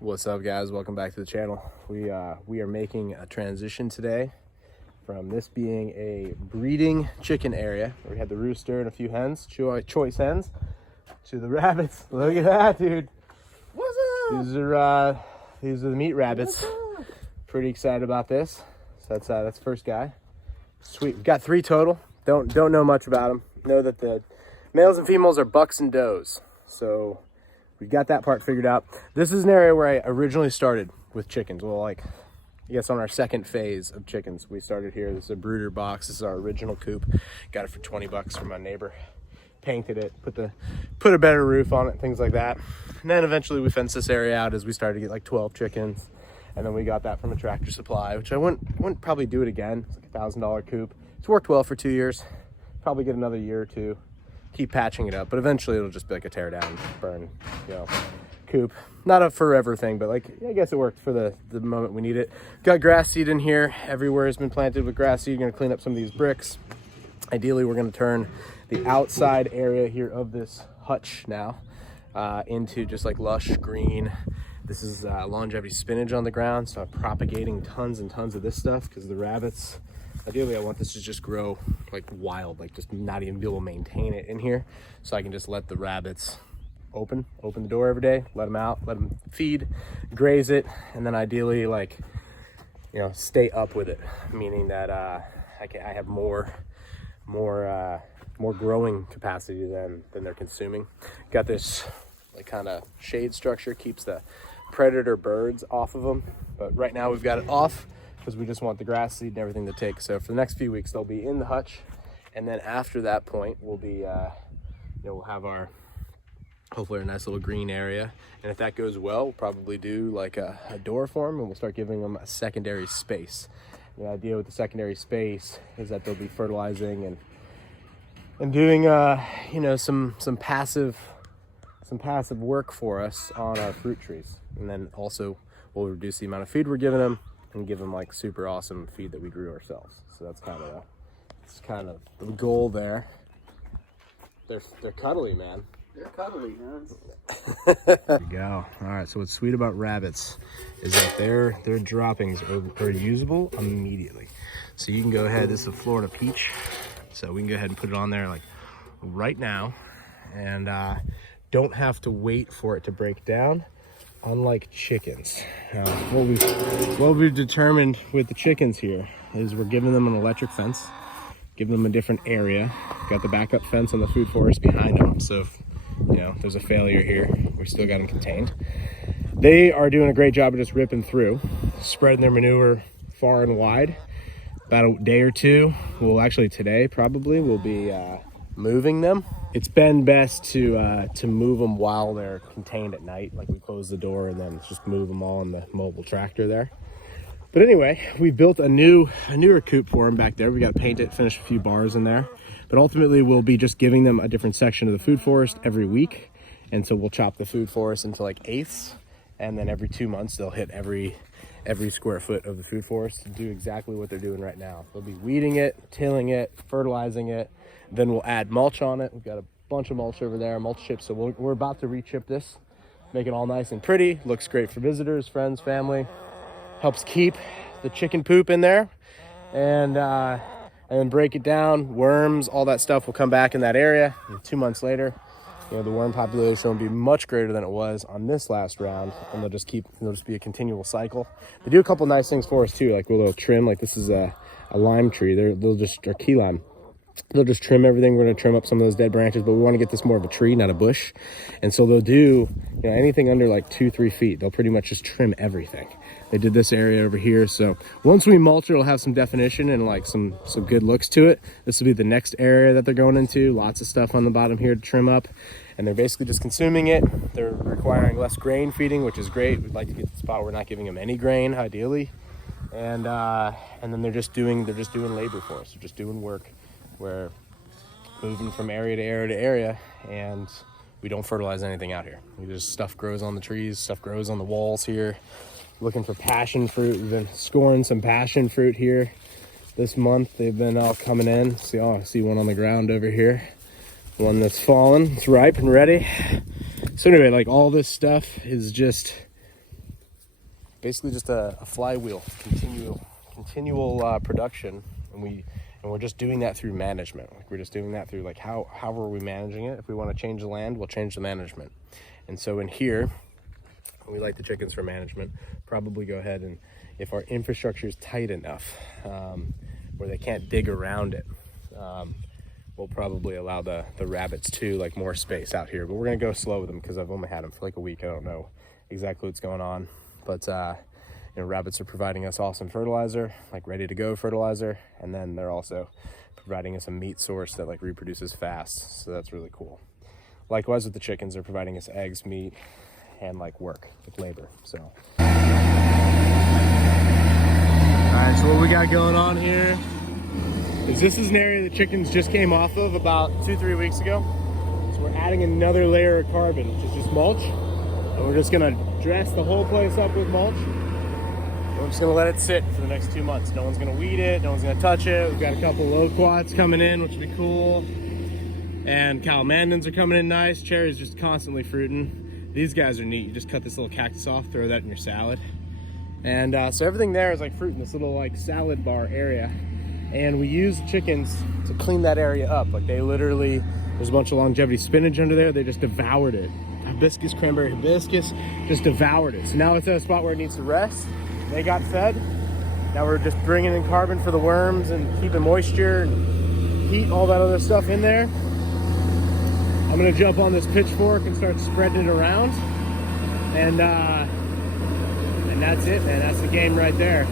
What's up, guys? Welcome back to the channel. We are making a transition today from this being a breeding chicken area where we had the rooster and a few hens, choice hens, to the rabbits. Look at that, dude. What's up? These are the meat rabbits. Pretty excited about this. So that's the first guy. Sweet. We've got 3 total. Don't know much about them. Know that the males and females are bucks and does. So we got that part figured out. This is an area where I originally started with chickens. Well, like, I guess on our second phase of chickens, we started here. This is a brooder box. This is our original coop. Got it for 20 bucks from my neighbor. Painted it, put a better roof on it, things like that. And then eventually we fenced this area out as we started to get like 12 chickens. And then we got that from a Tractor Supply, which I wouldn't probably do it again. It's like a $1,000 coop. It's worked well for 2 years. Probably get another year or two. Keep patching it up, but eventually it'll just be like a tear down, burn, coop. Not a forever thing, but like, I guess it worked for the moment we need it. Got grass seed in here. Everywhere has been planted with grass seed. Gonna clean up some of these bricks. Ideally, we're gonna turn the outside area here of this hutch now into just like lush green. This is longevity spinach on the ground, so I'm propagating tons and tons of this stuff because the rabbits, ideally I want this to just grow like wild, like just not even be able to maintain it in here. So I can just let the rabbits open the door every day, let them out, let them feed, graze it, and then ideally stay up with it, meaning that I have more growing capacity than they're consuming. Got this like kind of shade structure, keeps the predator birds off of them, but right now we've got it off because we just want the grass seed and everything to take. So for the next few weeks they'll be in the hutch, and then after that point we'll be we'll have our hopefully a nice little green area, and if that goes well we'll probably do like a door for them, and we'll start giving them a secondary space. The idea with the secondary space is that they'll be fertilizing and doing some passive work for us on our fruit trees, and then also we'll reduce the amount of feed we're giving them and give them like super awesome feed that we grew ourselves. So that's kind of the goal there. They're cuddly, man. They're cuddly, man. There we go. All right, so what's sweet about rabbits is that their droppings are usable immediately. So you can go ahead, this is a Florida peach, so we can go ahead and put it on there like right now, and don't have to wait for it to break down, unlike chickens. What we've determined with the chickens here is we're giving them an electric fence, giving them a different area. Got the backup fence on the food forest behind them, so if there's a failure here, we still got them contained. They are doing a great job of just ripping through, spreading their manure far and wide. About a day or two, today probably, we'll be moving them. It's been best to move them while they're contained at night, like we close the door and then just move them all in the mobile tractor there. But anyway, we built a newer coop for them back there. We got to paint it, finish a few bars in there. But ultimately, we'll be just giving them a different section of the food forest every week. And so we'll chop the food forest into like eighths. And then every 2 months, they'll hit every square foot of the food forest to do exactly what they're doing right now. They'll be weeding it, tilling it, fertilizing it. Then we'll add mulch on it. We've got a bunch of mulch over there, mulch chips. So we're about to re-chip this, make it all nice and pretty. Looks great for visitors, friends, family. Helps keep the chicken poop in there, and then break it down. Worms, all that stuff will come back in that area. And 2 months later, the worm population will be much greater than it was on this last round, and they'll just be a continual cycle. They do a couple nice things for us too, like we'll trim. Like this is a lime tree. They're key lime. They'll just trim everything. We're going to trim up some of those dead branches, but we want to get this more of a tree, not a bush. And so they'll do anything under like 2-3 feet. They'll pretty much just trim everything. They did this area over here. So once we mulch it, it'll have some definition and like some good looks to it. This will be the next area that they're going into. Lots of stuff on the bottom here to trim up. And they're basically just consuming it. They're requiring less grain feeding, which is great. We'd like to get to the spot where we're not giving them any grain, ideally. And then they're just doing labor for us. They're just doing work. We're moving from area to area to area, and we don't fertilize anything out here. Stuff grows on the trees, stuff grows on the walls here. Looking for passion fruit. We've been scoring some passion fruit here this month. They've been all coming in. I see one on the ground over here. One that's fallen. It's ripe and ready. So anyway, like all this stuff is just basically just a flywheel, continual production, and we're just doing that through management. Like, we're just doing that through, like, how are we managing it? If we want to change the land, we'll change the management. And so in here, we like the chickens for management. Probably go ahead and, if our infrastructure is tight enough where they can't dig around it, we'll probably allow the rabbits too, like, more space out here. But we're gonna go slow with them because I've only had them for like a week. I don't know exactly what's going on, but you know, rabbits are providing us awesome fertilizer, like ready to go fertilizer, and then they're also providing us a meat source that, like, reproduces fast. So that's really cool. Likewise with the chickens, they're providing us eggs, meat, and, like, work with labor. So all right, so what we got going on here is this is an area the chickens just came off of about 2-3 weeks ago. So we're adding another layer of carbon, which is just mulch, and we're just gonna dress the whole place up with mulch. We're just gonna let it sit for the next 2 months. No one's gonna weed it, no one's gonna touch it. We've got a couple loquats coming in, which would be cool. And calamandins are coming in nice. Cherries just constantly fruiting. These guys are neat. You just cut this little cactus off, throw that in your salad. And so everything there is, like, fruit in this little, like, salad bar area. And we use chickens to clean that area up. Like, they literally, there's a bunch of longevity spinach under there. They just devoured it. Hibiscus, cranberry hibiscus, just devoured it. So now it's at a spot where it needs to rest. They got fed. Now we're just bringing in carbon for the worms and keeping moisture and heat, all that other stuff in there. I'm gonna jump on this pitchfork and start spreading it around. And that's it, man. That's the game right there.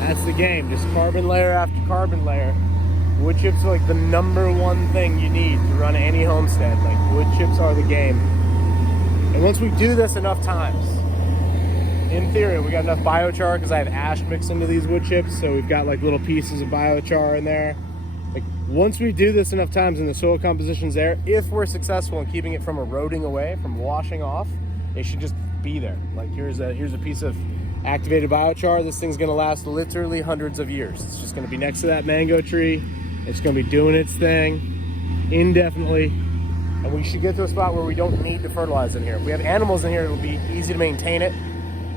That's the game. Just carbon layer after carbon layer. Wood chips are, like, the #1 thing you need to run any homestead. Like, wood chips are the game. And once we do this enough times, in theory, we got enough biochar because I have ash mixed into these wood chips, so we've got, like, little pieces of biochar in there. Like, once we do this enough times and the soil composition's there, if we're successful in keeping it from eroding away, from washing off, it should just be there. Like, here's a piece of activated biochar. This thing's gonna last literally hundreds of years. It's just gonna be next to that mango tree. It's gonna be doing its thing indefinitely. And we should get to a spot where we don't need to fertilize in here. If we have animals in here, it'll be easy to maintain it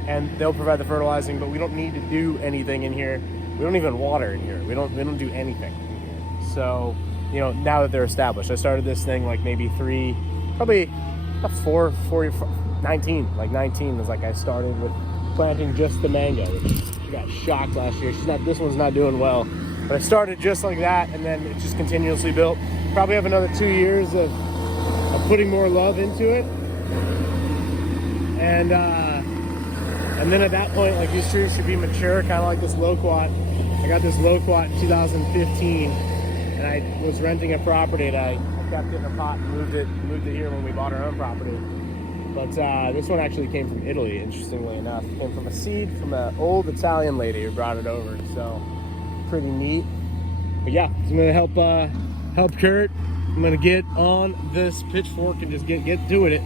and they'll provide the fertilizing, but we don't need to do anything in here. We don't even water in here. We don't do anything in here. So, you know, now that they're established, I started this thing like maybe 19 was like I started with planting just the mango, which she got shocked last year. This one's not doing well. But I started just like that, and then it just continuously built. Probably have another 2 years of putting more love into it. And then at that point, like, these trees should be mature, kind of like this loquat. I got this loquat in 2015, and I was renting a property, and I kept it in a pot and moved it here when we bought our own property. But this one actually came from Italy, interestingly enough. It came from a seed from an old Italian lady who brought it over, so pretty neat. But yeah, so I'm gonna help Kurt. I'm gonna get on this pitchfork and just get doing it.